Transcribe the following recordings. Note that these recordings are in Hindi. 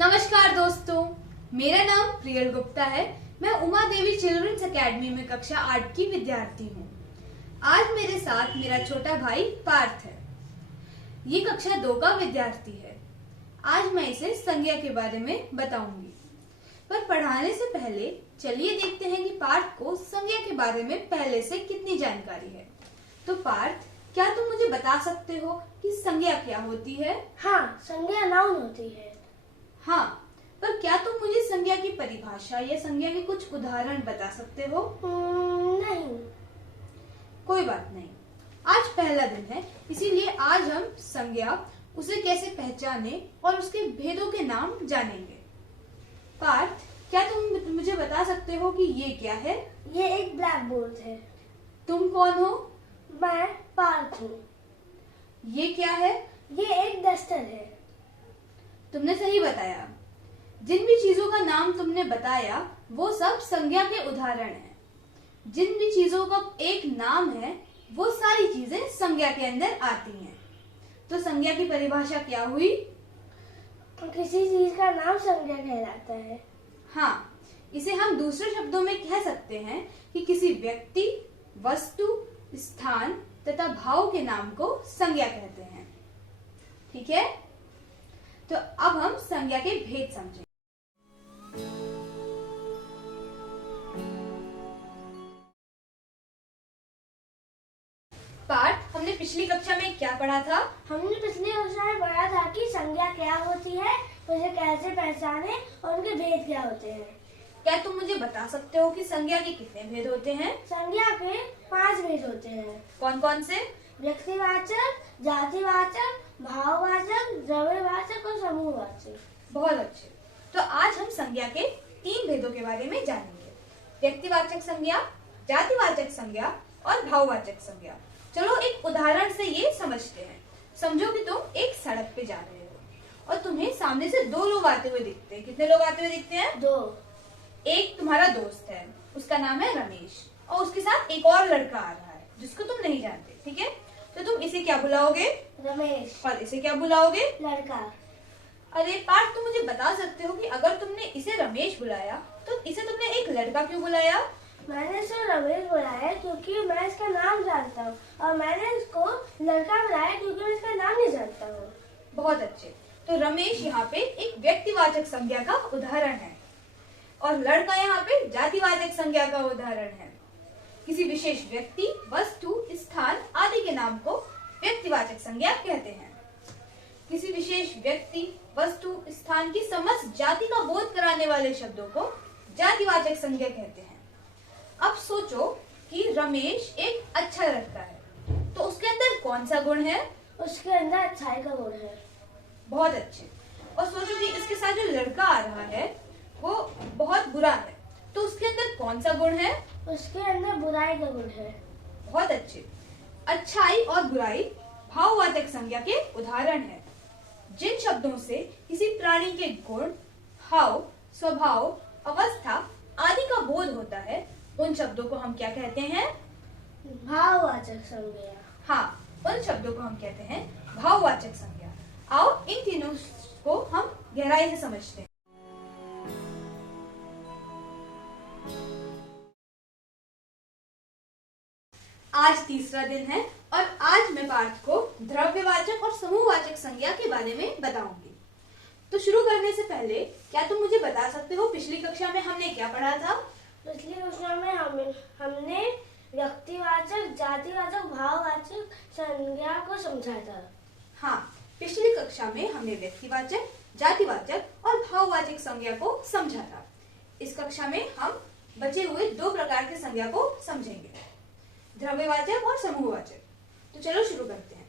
नमस्कार दोस्तों, मेरा नाम प्रियल गुप्ता है। मैं उमा देवी चिल्ड्रंस एकेडमी में कक्षा 8 की विद्यार्थी हूँ। आज मेरे साथ मेरा छोटा भाई पार्थ है। ये कक्षा 2 का विद्यार्थी है। आज मैं इसे संज्ञा के बारे में बताऊंगी, पर पढ़ाने से पहले चलिए देखते हैं कि पार्थ को संज्ञा के बारे में पहले से कितनी जानकारी है। तो पार्थ, क्या तुम मुझे बता सकते हो कि संज्ञा क्या होती है? हाँ, संज्ञा नाउन होती है। हाँ, पर क्या तुम मुझे संज्ञा की परिभाषा या संज्ञा के कुछ उदाहरण बता सकते हो? नहीं। कोई बात नहीं। आज पहला दिन है, इसीलिए आज हम संज्ञा, उसे कैसे पहचाने और उसके भेदों के नाम जानेंगे। पार्थ, क्या तुम मुझे बता सकते हो कि ये क्या है? ये एक ब्लैक बोर्ड है। तुम कौन हो? मैं पार्थ हूँ। ये क्या है? ये एक डस्टर है। तुमने सही बताया। जिन भी चीजों का नाम तुमने बताया वो सब संज्ञा के उदाहरण हैं। जिन भी चीजों का एक नाम है वो सारी चीजें संज्ञा के अंदर आती हैं। तो संज्ञा की परिभाषा क्या हुई? किसी चीज का नाम संज्ञा कहलाता है। हाँ, इसे हम दूसरे शब्दों में कह सकते हैं कि किसी व्यक्ति, वस्तु, स्थान तथा भाव के नाम को संज्ञा कहते हैं। ठीक है, तो अब हम संज्ञा के भेद समझें। पार्थ, हमने पिछली कक्षा में क्या पढ़ा था? हमने पिछली कक्षा में पढ़ा था कि संज्ञा क्या होती है, उसे कैसे पहचाने और उनके भेद क्या होते हैं। क्या तुम मुझे बता सकते हो कि संज्ञा के कितने भेद होते हैं? संज्ञा के 5 भेद होते हैं। कौन कौन से? व्यक्तिवाचक, जातिवाचक, भाववाचक, द्रव्यवाचक और समूहवाचक। बहुत अच्छे। तो आज हम संज्ञा के 3 भेदों के बारे में जानेंगे। व्यक्तिवाचक संज्ञा, जातिवाचक संज्ञा और भाववाचक संज्ञा। चलो एक उदाहरण से ये समझते हैं। समझो कि तुम एक सड़क पे जा रहे हो और तुम्हें सामने से 2 लोग आते हुए दिखते हैं। कितने लोग आते हुए दिखते हैं? 2। एक तुम्हारा दोस्त है, उसका नाम है रमेश, और उसके साथ एक और लड़का आ रहा है जिसको तुम नहीं जानते। ठीक है, तो तुम इसे क्या बुलाओगे? रमेश। और इसे क्या बुलाओगे? लड़का। अरे पार्थ, तुम मुझे बता सकते हो कि अगर तुमने इसे रमेश बुलाया तो इसे तुमने एक लड़का क्यों बुलाया? मैंने इसे रमेश बुलाया क्योंकि मैं इसका नाम जानता हूँ, और मैंने इसको लड़का बुलाया क्योंकि मैं इसका नाम नहीं जानता हूँ। बहुत अच्छे। तो रमेश यहाँ पे एक व्यक्तिवाचक संज्ञा का उदाहरण है और लड़का यहाँ पे जातिवाचक संज्ञा का उदाहरण है। किसी विशेष व्यक्ति, वस्तु, स्थान आदि के नाम को व्यक्तिवाचक संज्ञा कहते हैं। किसी विशेष व्यक्ति, वस्तु, स्थान की समस्त जाति का बोध कराने वाले शब्दों को जातिवाचक संज्ञा कहते हैं। अब सोचो कि रमेश एक अच्छा लड़का है, तो उसके अंदर कौन सा गुण है? उसके अंदर अच्छाई का गुण है। बहुत अच्छे। और सोचो कि इसके साथ जो लड़का आ रहा है वो बहुत बुरा है, तो उसके अंदर कौन सा गुण है? उसके अंदर बुराई का गुण है। बहुत अच्छे। अच्छाई और बुराई भाववाचक संज्ञा के उदाहरण है। जिन शब्दों से किसी प्राणी के गुण, भाव, स्वभाव, अवस्था आदि का बोध होता है उन शब्दों को हम क्या कहते हैं? भाववाचक संज्ञा। हाँ, उन शब्दों को हम कहते हैं भाववाचक संज्ञा। आओ इन तीनों को हम गहराई से समझते हैं। आज तीसरा दिन है और आज मैं पार्थ को द्रव्यवाचक और समूहवाचक संज्ञा के बारे में बताऊंगी। तो शुरू करने से पहले क्या तुम मुझे बता सकते हो पिछली कक्षा में हमने क्या पढ़ा था? पिछली कक्षा में हमने व्यक्तिवाचक, जातिवाचक, भाववाचक संज्ञा को समझा था। हाँ, पिछली कक्षा में हमने व्यक्तिवाचक, जातिवाचक और भाववाचक संज्ञा को समझा था। इस कक्षा में हम बचे हुए 2 प्रकार के संज्ञा को समझेंगे, द्रव्यवाचक और समूहवाचक। तो चलो शुरू करते हैं।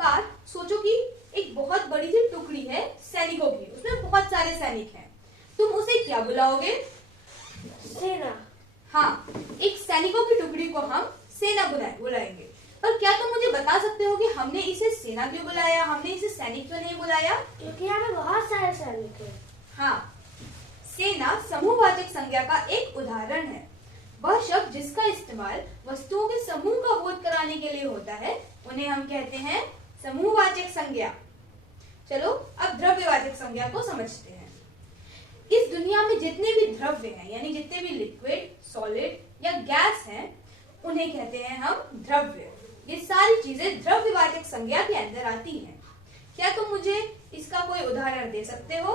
पार्थ, सोचो कि एक बहुत बड़ी सी टुकड़ी है सैनिकों की, उसमें बहुत सारे सैनिक हैं। तुम उसे क्या बुलाओगे? सेना। हाँ, एक सैनिकों की टुकड़ी को हम सेना बुलाएंगे। पर क्या तुम मुझे बता सकते हो कि हमने इसे सेना क्यों बुलाया, हमने इसे सैनिक क्यों नहीं बुलाया? क्योंकि यहाँ पे बहुत सारे सैनिक हैं। हाँ, सेना समूहवाचक संज्ञा का एक उदाहरण है। वह शब्द जिसका इस्तेमाल वस्तुओं के समूह का बोध कराने के लिए होता है उन्हें हम कहते हैं समूहवाचक संज्ञा। चलो अब द्रव्यवाचक संज्ञा को समझते हैं। इस दुनिया में जितने भी द्रव्य हैं, यानी जितने भी लिक्विड, सॉलिड या गैस हैं, उन्हें कहते हैं हम द्रव्य। ये सारी चीजें द्रव्यवाचक संज्ञा के अंदर आती हैं। क्या तुम मुझे इसका कोई उदाहरण दे सकते हो?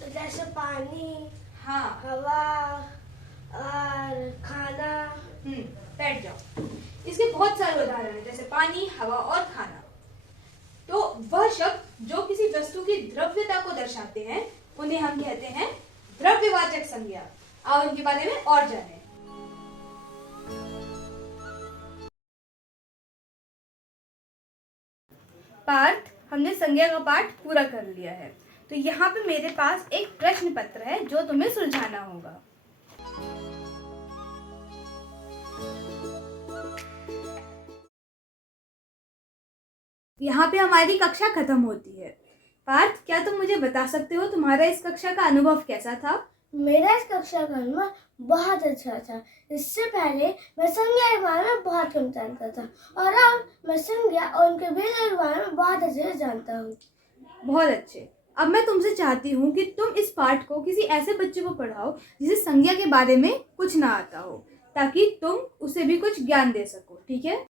तो जैसे पानी, हाँ, हवा और खाना। बैठ जाओ। इसके बहुत सारे उदाहरण हैं, जैसे पानी, हवा और खाना। तो वह शब्द जो किसी वस्तु की द्रव्यता को दर्शाते हैं, उन्हें हम कहते हैं द्रव्यवाचक संज्ञा। आओ इनके बारे में और जानें। पार्थ, हमने संज्ञा का पाठ पूरा कर लिया है। तो यहाँ पे मेरे पास एक प्रश्न पत्र है जो तुम्हें सुलझाना होगा। यहाँ पे हमारी कक्षा खत्म होती है। पार्थ, क्या तुम मुझे बता सकते हो तुम्हारा इस कक्षा का अनुभव कैसा था? मेरा इस कक्षा का अनुभव बहुत अच्छा था। इससे पहले मैं संज्ञा के बारे में बहुत कम जानता था और अब मैं संज्ञा और उनके भेदों के बारे में बहुत अच्छे से जानता हूँ। बहुत अच्छे। अब मैं तुमसे चाहती हूँ कि तुम इस पाठ को किसी ऐसे बच्चे को पढ़ाओ जिसे संज्ञा के बारे में कुछ ना आता हो, ताकि तुम उसे भी कुछ ज्ञान दे सको। ठीक है?